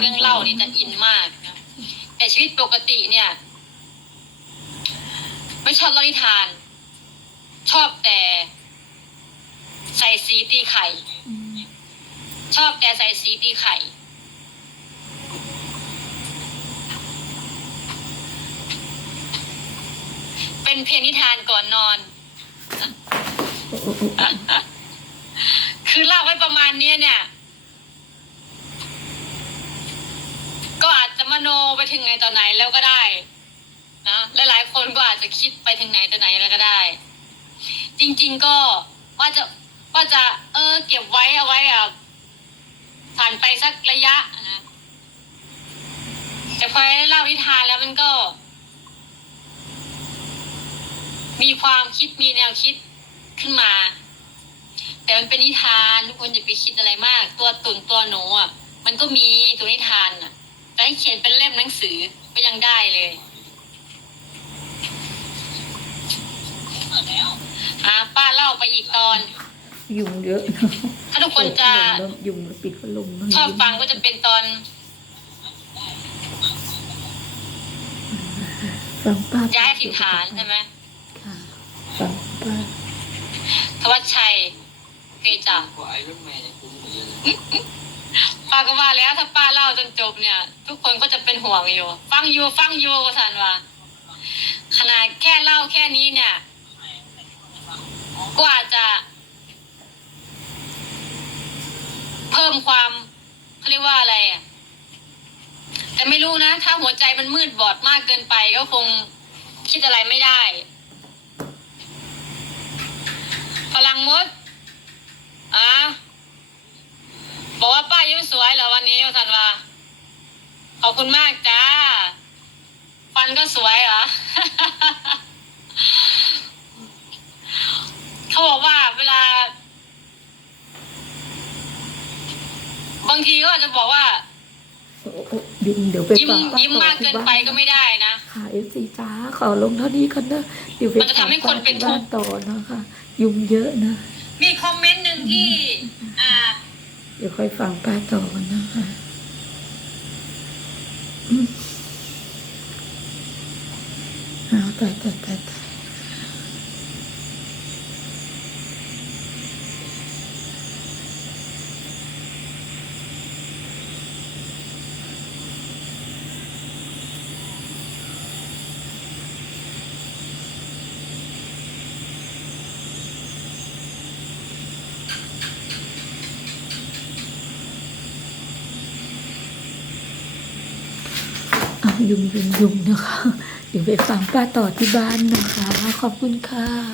เรื่องเล่านี่จะอินมากนะแต่ชีวิตปกติเนี่ย ไม่ชอบเล่านิทาน ชอบแต่ใส่สีตีไข่ ชอบแต่ใส่สีตีไข่ เป็นเพลงนิทานก่อนนอน คือเล่าไว้ประมาณเนี้ยเนี่ย ก็อาจจะม โนไปถึงไหนต่อไหนแล้วก็ได้นะและหลายคนก็อาจจะคิดไปถึงไหนต่อไหนแล้วก็ได้ จริง ๆก็ว่าจะว่าจะ เออ เก็บไว้เอาไว้อะผ่านไปสักระยะนะแต่พอได้เล่านิทานแล้วมันก็ มีความคิดมีแนวคิดขึ้นมา แต่มันเป็นนิทานทุกคนอย่าไปคิดอะไรมาก ตัวตุ่นตัวหนูอะ มันก็มีตัวนิทานอะ แต่ให้เขียนเป็นเล่มหนังสือก็ยังได้เลยอะป้าเล่าไปอีกตอน ยุงเยอะเนอะถ้าทุกคนจะ เริ่มยุงปิดพัดลมบ้างชอบฟังก็จะเป็นตอน ฟังป้าย้ายถิ่นฐานใช่ไหมค่ะฟังป้าทวัชชัยเกยจักกว่าไอรอนแมนยังคุ้มอยู่เลย ป้าก็ว่าแล้วถ้าป้าเล่าจนจบเนี่ย ทุกคนก็จะเป็นห่วงอยู่ ฟังอยู่ฟังอยู่กสันว่าขนาดแค่เล่าแค่นี้เนี่ยก็อาจจะ เพิ่มความเขาเรียกว่าอะไรอะแต่ไม่รู้นะ ถ้าหัวใจมันมืดบอดมากเกินไปก็คงคิดอะไรไม่ได้พลังมดอะบอกว่า ป้ายิ้มสวยเหรอวันนี้ทันว่าขอบคุณมากจ้าฟันก็สวยเหรอ เขาบอกว่าเวลา บางทีก็อาจจะบอกว่าโอ้โอ้ยุงเดี๋ยวไปยิ้มฟังป้ายิ้มต่อมากเกิที่นบ้านไปก็ไม่ได้นะ ค่ะเอฟซีจ้าขอลงเท่านี้กันนะเดี๋ยวไปมันจะทำให้คนเป็นทุกข์ฟังป้าที่บ้านต่อนะคะ ยุงเยอะนะ มีคอมเมนต์หนึ่งที่อ่า เดี๋ยวค่อยฟังป้าต่อกันนะคะเอาแต่แต่แต่แต่ เอายุงยุงยุงนะคะ เดี๋ยวไปฟังป้าต่อที่บ้านนะคะ ขอบคุณค่ะ